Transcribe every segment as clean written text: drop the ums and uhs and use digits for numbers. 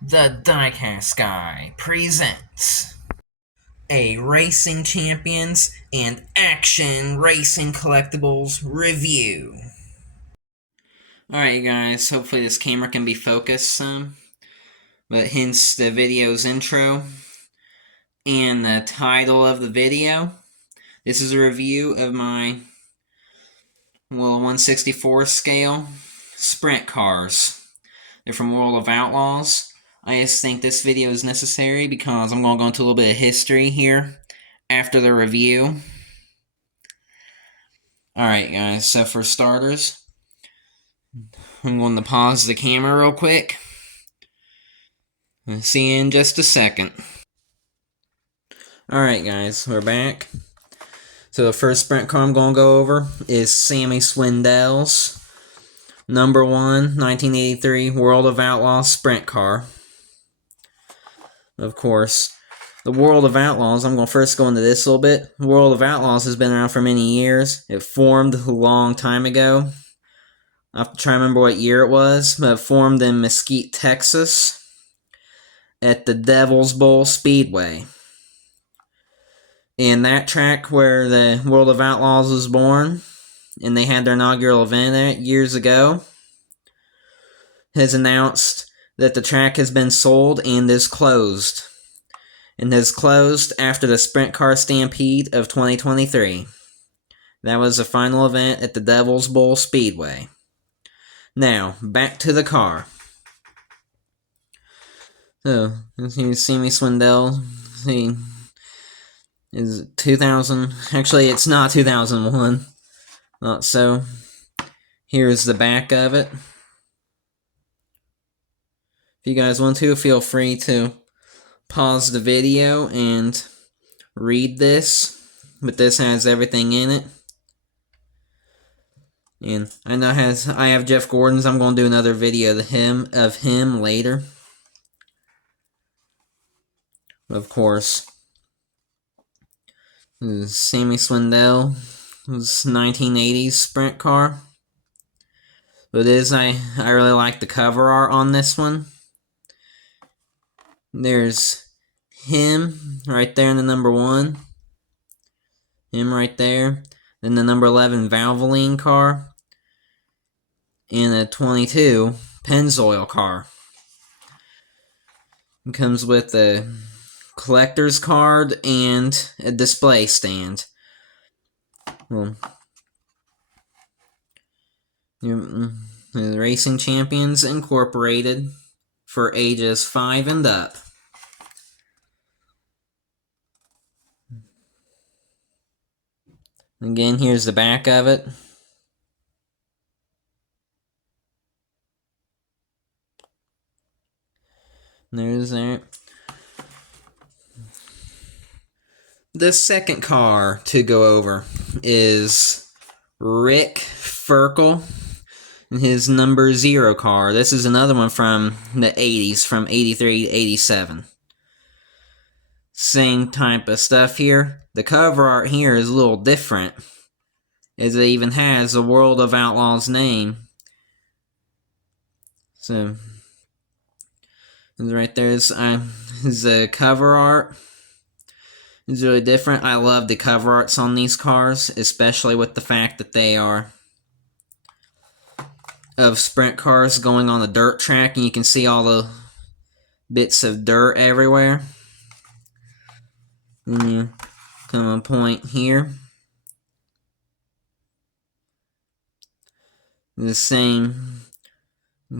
The Diecast Guy presents a Racing Champions and Action Racing Collectibles review. Alright, guys, hopefully this camera can be focused some, but hence the video's intro and the title of the video. This is a review of my 1/164 scale sprint cars. They're from World of Outlaws. I just think this video is necessary because I'm going to go into a little bit of history here after the review. Alright guys, so for starters, I'm going to pause the camera real quick. I'll see you in just a second. Alright guys, we're back. So the first sprint car I'm going to go over is Sammy Swindell's number 1 1983 World of Outlaws sprint car. Of course, the World of Outlaws, I'm going to first go into this a little bit. The World of Outlaws has been around for many years. It formed a long time ago. I have to try to remember what year it was, but it formed in Mesquite, Texas, at the Devil's Bowl Speedway. And that track where the World of Outlaws was born, and they had their inaugural event at years ago, has announced that the track has been sold and is closed. And has closed after the Sprint Car Stampede of 2023. That was the final event at the Devil's Bowl Speedway. Now, back to the car. So, you see me, Swindell. See, is 2000. Actually, it's not 2001. Not so. Here's the back of it. If you guys want to, feel free to pause the video and read this. But this has everything in it. And I know I have Jeff Gordon's. I'm going to do another video of him later. Of course, Sammy Swindell was 1980s sprint car. But I really like the cover art on this one. There's him right there in the number 1. Him right there. Then the number 11 Valvoline car. And a 22 Pennzoil car. It comes with a collector's card and a display stand. Well, the Racing Champions Incorporated for ages 5 and up. Again, here's the back of it. There's that. The second car to go over is Rick Ferkel and his number 0 car. This is another one from the 80s, from 83 to 87. Same type of stuff here. The cover art here is a little different, as it even has the World of Outlaws name. So, right there is the cover art. It's really different. I love the cover arts on these cars, especially with the fact that they are of sprint cars going on a dirt track, and you can see all the bits of dirt everywhere. Then you come to a point here.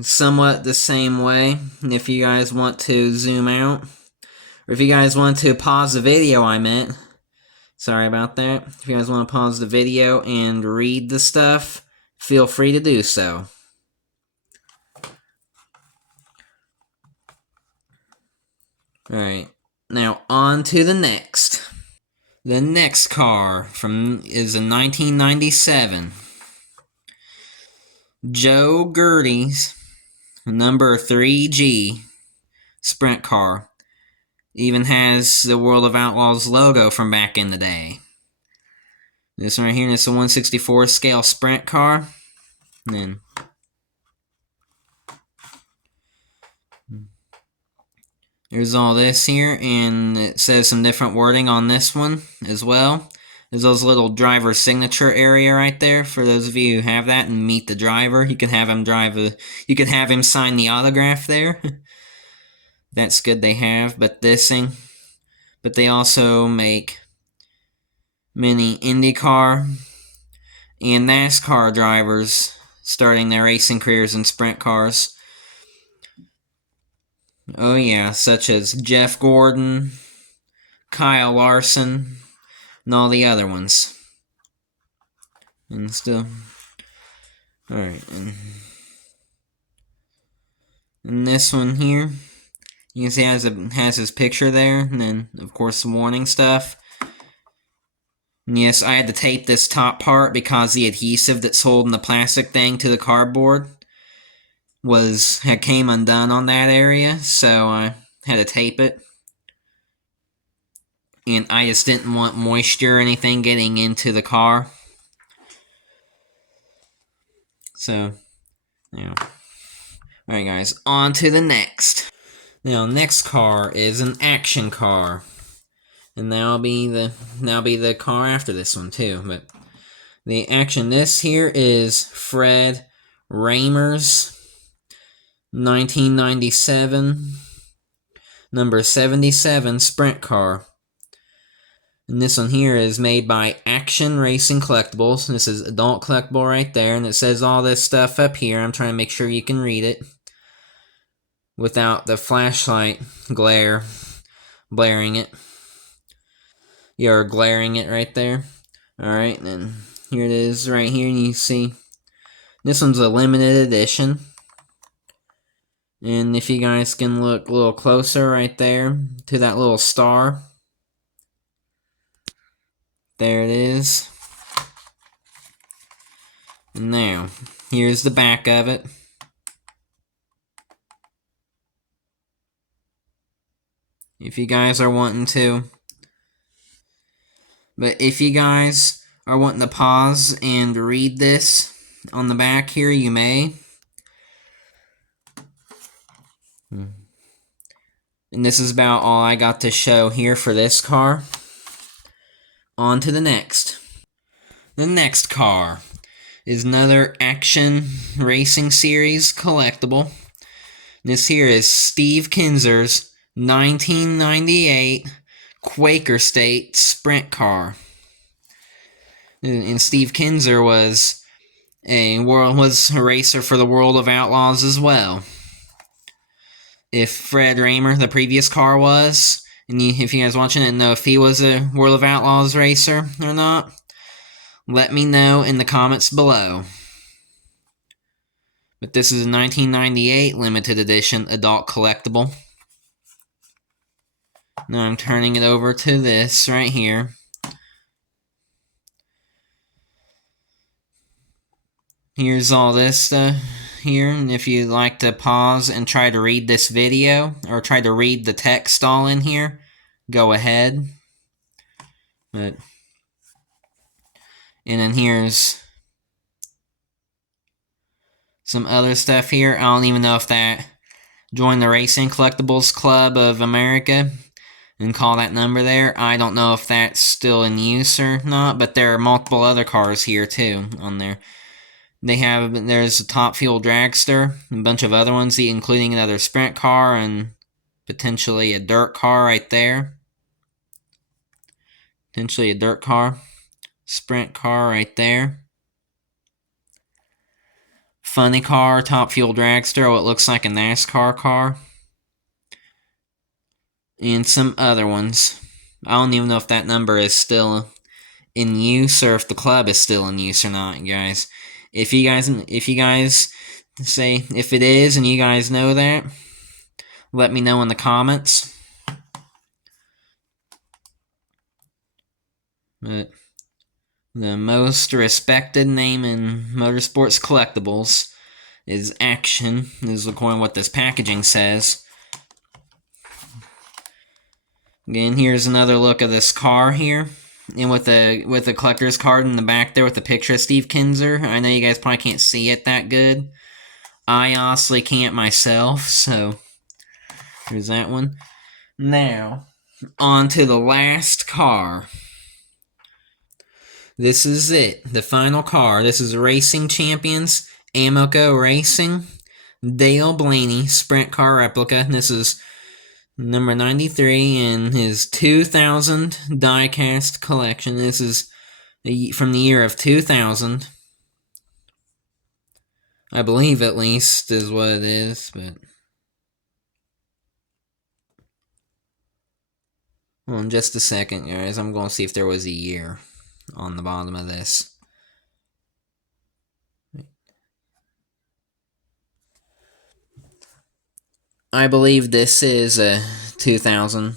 Somewhat the same way. And if you guys want to zoom out, or if you guys want to pause the video, sorry about that. If you guys want to pause the video and read the stuff, feel free to do so. Alright, now on to the next. The next car is a 1997 Joe Gertie's number 3G sprint car. Even has the World of Outlaws logo from back in the day. This one right here, this is a 1/64 scale sprint car. And then There's all this here, and it says some different wording on this one as well. There's those little driver signature area right there. For those of you who have that and meet the driver, you can have him you can have him sign the autograph there. That's good they have, but they also make many IndyCar and NASCAR drivers starting their racing careers in sprint cars. Oh yeah, such as Jeff Gordon, Kyle Larson, and all the other ones. And still, alright, and this one here, you can see has his picture there, and then, of course, the warning stuff. And yes, I had to tape this top part because the adhesive that's holding the plastic thing to the cardboard came undone on that area, so I had to tape it. And I just didn't want moisture or anything getting into the car. So, yeah. Alright guys, on to the next. Now, next car is an action car. And that'll be the car after this one too. But the action, this here is Fred Raymer's 1997 number 77 sprint car. And this one here is made by Action Racing Collectibles. This is adult collectible right there, and it says all this stuff up here. I'm trying to make sure you can read it without the flashlight blaring it. You're glaring it right there. Alright, then here it is right here. You see, this one's a limited edition. And if you guys can look a little closer right there to that little star. There it is. And now, here's the back of it. If you guys are wanting to. But if you guys are wanting to pause and read this on the back here, you may. And this is about all I got to show here for this car. On to the next. The next car is another Action Racing Series collectible. This here is Steve Kinser's 1998 Quaker State sprint car. And Steve Kinser was a racer for the World of Outlaws as well. If Fred Raymer, the previous car, was, and if you guys watching it know if he was a World of Outlaws racer or not, let me know in the comments below. But this is a 1998 limited edition adult collectible. Now I'm turning it over to this right here. Here's all this stuff here, and if you'd like to pause and try to read this video, or try to read the text all in here, go ahead. And then here's some other stuff here. I don't even know if that join the Racing Collectibles Club of America and call that number there. I don't know if that's still in use or not, but there are multiple other cars here too on there. There's a Top Fuel Dragster, a bunch of other ones, including another sprint car and potentially a dirt car right there. Potentially a dirt car. Sprint car right there. Funny car, Top Fuel Dragster, what looks like a NASCAR car. And some other ones. I don't even know if that number is still in use or if the club is still in use or not, guys. If you guys say if it is and you guys know that, let me know in the comments. But the most respected name in motorsports collectibles is Action. This is according to what this packaging says. Again, here's another look of this car here. And with the collector's card in the back there with the picture of Steve Kinser. I know you guys probably can't see it that good. I honestly can't myself, so here's that one. Now, on to the last car. This is it, the final car. This is Racing Champions Amoco Racing Dale Blaney Sprint Car Replica. This is number 93 in his 2000 diecast collection. This is from the year of 2000. I believe, at least, is what it is, but... Well, in just a second, guys, I'm going to see if there was a year on the bottom of this. I believe this is a 2000,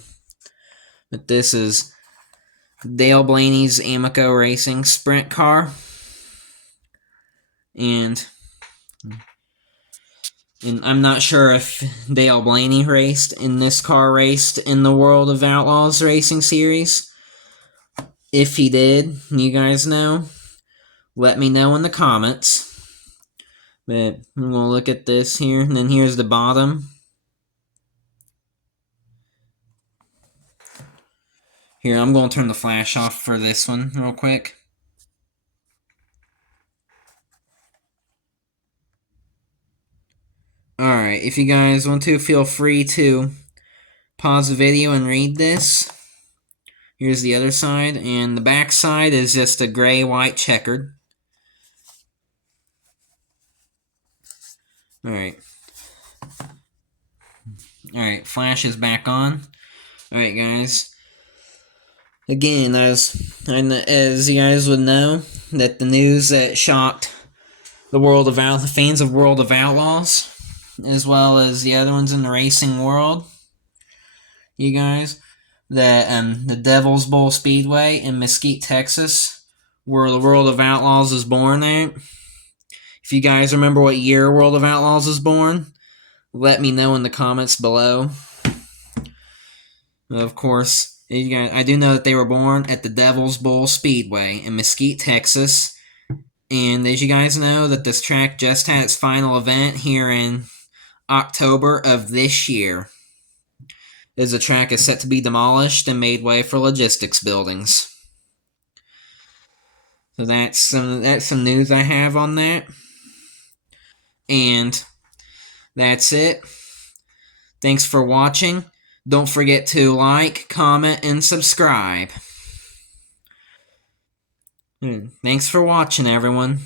but this is Dale Blaney's Amoco Racing Sprint Car, and I'm not sure if Dale Blaney raced in this car, raced in the World of Outlaws racing series. If he did, you guys know, let me know in the comments. But I'm going to look at this here, and then here's the bottom. Here, I'm going to turn the flash off for this one real quick. Alright, if you guys want to, feel free to pause the video and read this. Here's the other side, and the back side is just a gray-white checkered. Alright. Alright, flash is back on. Alright, guys. Again, as you guys would know, that the news that shocked the fans of World of Outlaws, as well as the other ones in the racing world, you guys, that the Devil's Bowl Speedway in Mesquite, Texas, where the World of Outlaws was born at. If you guys remember what year World of Outlaws was born, let me know in the comments below. Of course, you guys, I do know that they were born at the Devil's Bowl Speedway in Mesquite, Texas. And as you guys know, that this track just had its final event here in October of this year, as the track is set to be demolished and made way for logistics buildings. So that's some news I have on that. And that's it. Thanks for watching. Don't forget to like, comment, and subscribe. Thanks for watching, everyone.